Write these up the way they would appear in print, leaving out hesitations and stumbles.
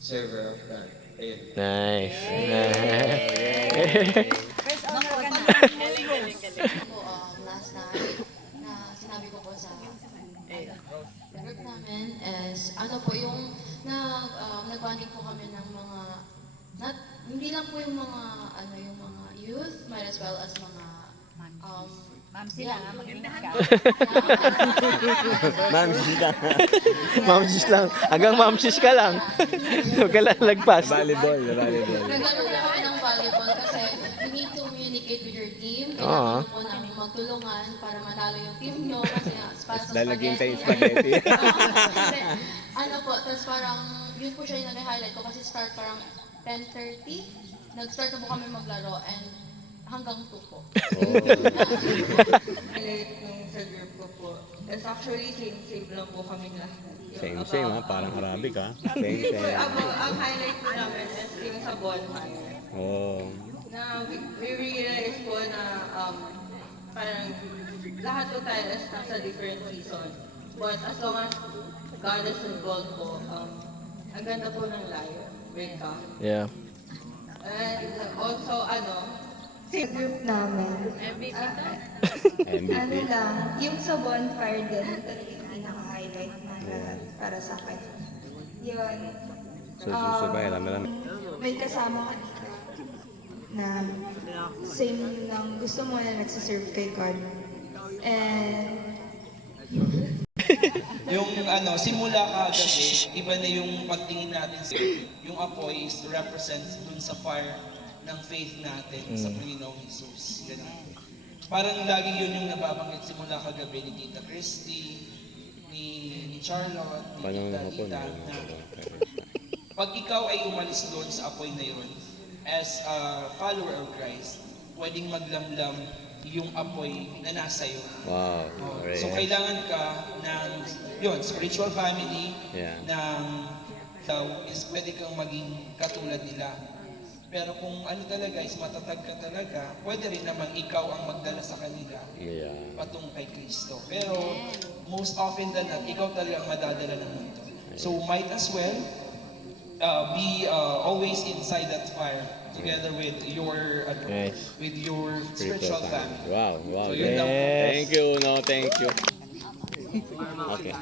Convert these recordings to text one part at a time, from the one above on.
server of God. Ayun. Nice. First honor ka na. po last night na sinabi ko po sa group namin is ano po yung nagbanding po kami ng mga hindi lang po yung mga yung mga youth might as well as mga Ma'am sila nga, mag-ingat ka. Mamsis lang. Mamsis lang. Hanggang mamsis ka lang. Huwag ka lang lagpas. Volleyball. Nagano po kami ng volleyball kasi you need to communicate with your team. Kailangan po namin magtulungan para manalo yung team nyo kasi para sa Lalagyan tayo spaghetti. spaghetti. Ano po, tapos parang yun po siya yung nag-highlight ko kasi start parang 10:30. Nag-start na po kami maglaro and hanggang 2 po. Highlight nung sa group ko po. It's actually same lang po kami lahat. Yung Same ha, parang Arabic ha. Same. Ang highlight po namin is yung sa bonfire. Oh. Na we realize po na parang lahat po tayo is nasa different season. But as long as God is involved po, ang ganda po ng live. Wake up. Yeah. And also, sa group namin, MVP. lang, yung sa bonfire din, talaga yung pinaka-highlight na lahat para sa akin. Yun. Susubay, alam. May kasama ka dito na same lang gusto mo na nagsiserve kay God. And Yung simula kagabi, iba na yung pagtingin natin sa yung apoy represents dun sa fire ng faith natin sa Panginoong Jesus. Ganun. Parang lagi yun yung nababanggit simula kagabi ni Tita Christy, ni Charlotte, ni Panahon Tita na po Lita, na pag ikaw ay umalis doon sa apoy na yun, as a follower of Christ, pwedeng maglamlam yung apoy na nasa iyo. Wow. So kailangan ka ng spiritual family Yeah. ng is pwede kang maging katulad nila. Pero kung talaga is matatag ka talaga, pwede rin naman ikaw ang magdala sa kanila Yeah. patung kay Kristo. Pero most often than not, ikaw talaga ang madadala ng mundo. So might as well be always inside that fire together with your Nice. with your spiritual family. Wow. So yun lang po. Thank you, thank you. Okay.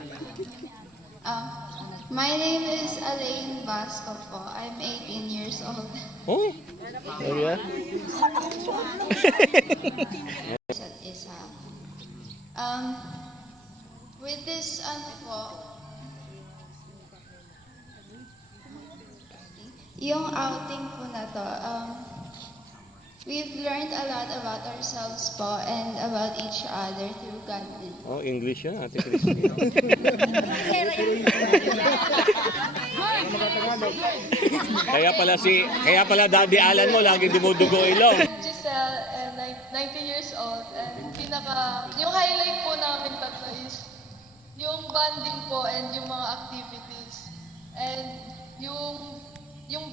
My name is Elaine Vasco po. I'm 18 years old. Oh? Oh yeah? Isa. With this po, yung outing po na to, we've learned a lot about ourselves po and about each other through God. Oh, English yun, Ate Christy. Kaya pala Daddy Alan mo lagi dumudugo ilong. Giselle, and 19 years old, and yung highlight po namin tatlo is yung bonding po and yung mga activities. And yung yung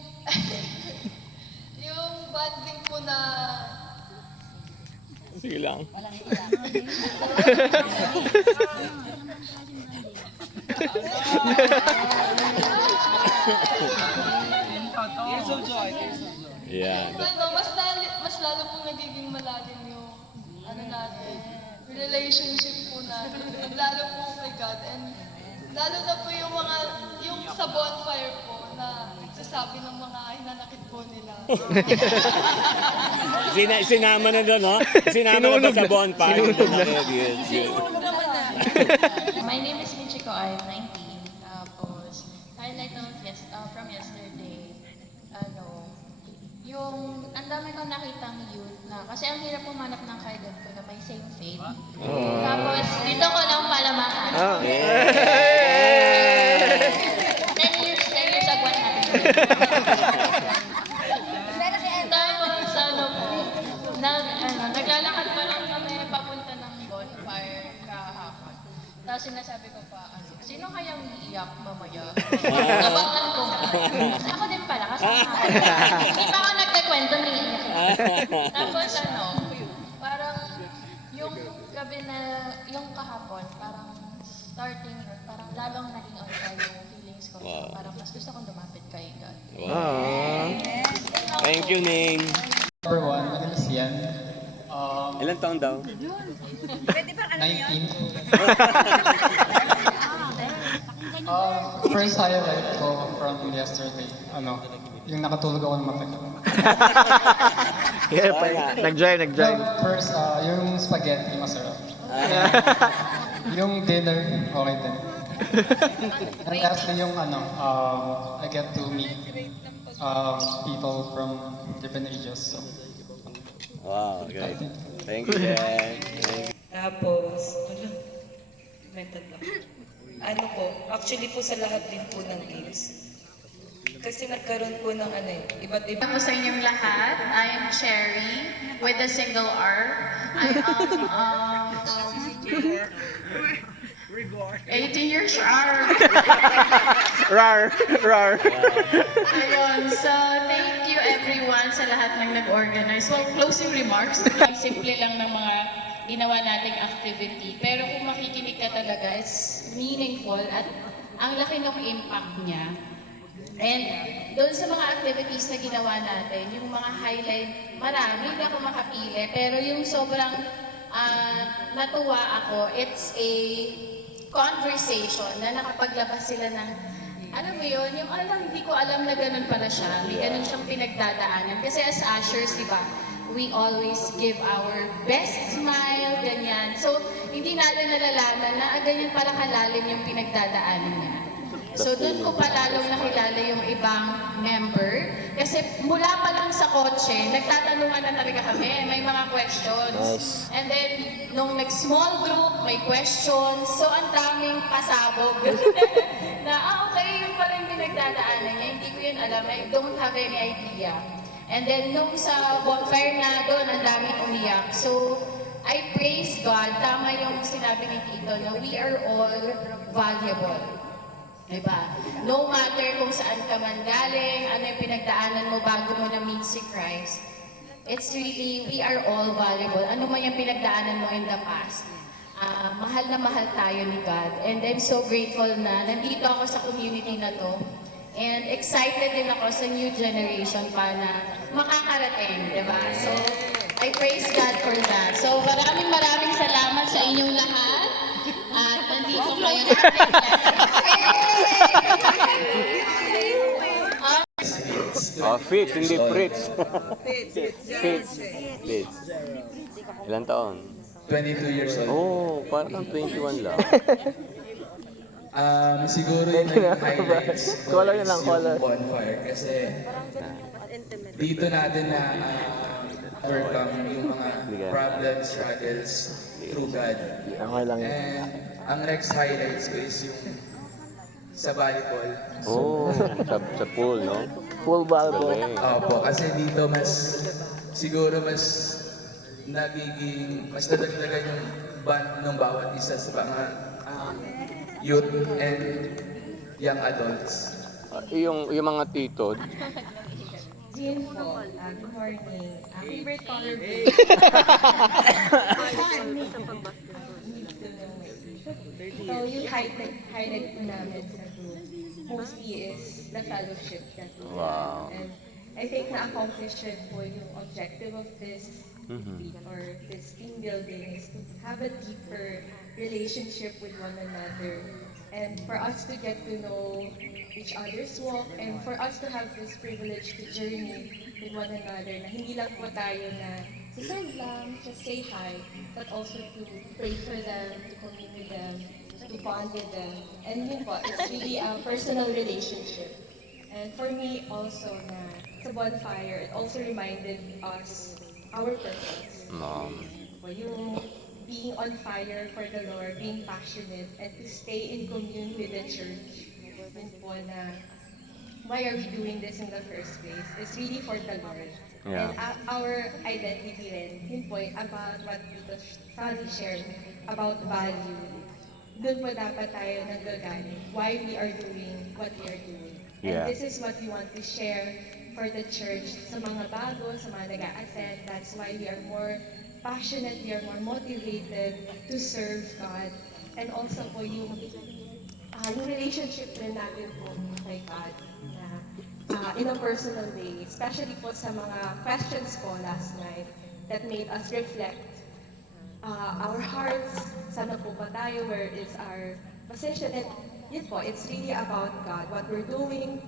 bonding po na Sige lang. Yeah. mas lalo po nagiging malalim yung natin, relationship po natin, lalo po kay God, and lalo na po yung sa bonfire po na nagsasabi ng mga hinanakit po nila. Sinama na doon, no? Sinama na ba sa bonfire? Sinunog na. My name is Michiko. I'm 19. Tapos, highlight from yesterday, yung ang dami kong nakitang youth na, kasi ang hirap pumanap ng kaibigan ko na may same faith. Tapos, dito ko lang palamahan. 10 years agwan natin. Tapos, naglalakad pa lang kami papunta ng bonfire kahapon. Tapos sinasabi ko pa, sino kayang iiyak mamaya? Nabangan ko. Ako din pala, kasama ako. Hindi pa ako nagkakwento, may iiyak. Tapos parang yung gabi na, yung kahapon, parang starting yun, parang lalong naging on fire yung feelings ko. Wow. Parang mas gusto kong lumapit kay God. Thank you, Ning. Number 1, madalas yan. Ilan taon daw? 19. First highlight ko from yesterday, yung nakatulog ako ng matagal. Yeah, nag-drive. First, yung spaghetti, masarap. Yung dinner, okay din. And lastly, yung I get to meet people from different ages. So, Wow, great. Thank you, Jen. Tapos, method lang. Actually po sa lahat din po ng games. Kasi nagkaroon po ng iba't iba. Ako sa inyong lahat, I am Cherry with a single R. I am 18 years R. Rar. Ayun, so thank you everyone sa lahat ng nag-organize. So closing remarks, simple lang ng mga ginawa nating activity. Pero kung makikinig ka talaga, it's meaningful at ang laki ng impact niya. And doon sa mga activities na ginawa natin, yung mga highlight, marami, hindi ako makapili. Pero yung sobrang natuwa ako, it's a conversation na nakapaglabas sila ng, alam mo yun, yung hindi ko alam na ganun pala siya. May ganun siyang pinagdadaanan. Kasi as ushers, di ba, we always give our best smile, ganyan. So, hindi natin nalalaman na ganyan pala kalalim yung pinagdadaanan niya. So, doon ko pa lalong nakilala yung ibang member. Kasi mula pa lang sa kotse, nagtatanungan na talaga kami. May mga questions. Nice. And then, nung nag-small group, may questions. So, ang daming pasabog. Na, okay, yung pala yung pinagdadaanan niya. Hindi ko yun alam. I don't have any idea. And then, nung sa bonfire na doon, ang daming umiyak. So, I praise God. Tama yung sinabi ni Tito na we are all valuable. Diba? No matter kung saan ka man galing, ano yung pinagdaanan mo bago mo na-meet si Christ, it's really, we are all valuable. Ano man yung pinagdaanan mo in the past. Mahal na mahal tayo ni God. And I'm so grateful na nandito ako sa community na to. And excited din ako sa new generation pa na makakarating, diba? So, I praise God for that. So, maraming salamat sa inyong lahat. At nandito kayo Fitz, hindi Fritz. Fitz. Ilan taon? 22 years old. Oh, parang 21 lang. Siguro yung highlights ko Color is na lang, yung color. bonfire kasi dito natin na overcome yung mga problems, struggles through God. Okay lang yun. And ang next highlights ko is yung sa volleyball. Oh, sa pool, no? Full volleyball. Galing. Opo, kasi dito siguro mas nadagdagan yung bond ng bawat isa sa mga youth and young adults. Yung mga tito, Jean po, good morning. Favorite color blue. So, yung highlight po namin sa group mostly is the fellowship that we Wow. have. And I think na-accomplish rin po yung objective of this or this team building is to have a deeper relationship with one another and for us to get to know each other's walk and for us to have this privilege to journey with one another na hindi lang po tayo na serve lang, just say hi, but also to pray for them, to commune with them, to bond with them. And yun po, it's really a personal relationship. And for me also na sa bonfire, it also reminded us our purpose. Yung being on fire for the Lord, being passionate, and to stay in commune with the church. Yun po na, why are we doing this in the first place? It's really for the Lord. Yeah. And our identity rin, yun po, about what Tito Sally shared, about value. Doon po dapat tayo nagagaling, why we are doing what we are doing. And Yeah. this is what we want to share for the church sa mga bago, sa mga nag-a-attend. That's why we are more passionate, we are more motivated to serve God. And also po yung relationship rin natin po kay God. Na in a personal way, especially po sa mga questions po last night that made us reflect our hearts, sana po ba tayo, where is our position, and yun po, it's really about God, what we're doing,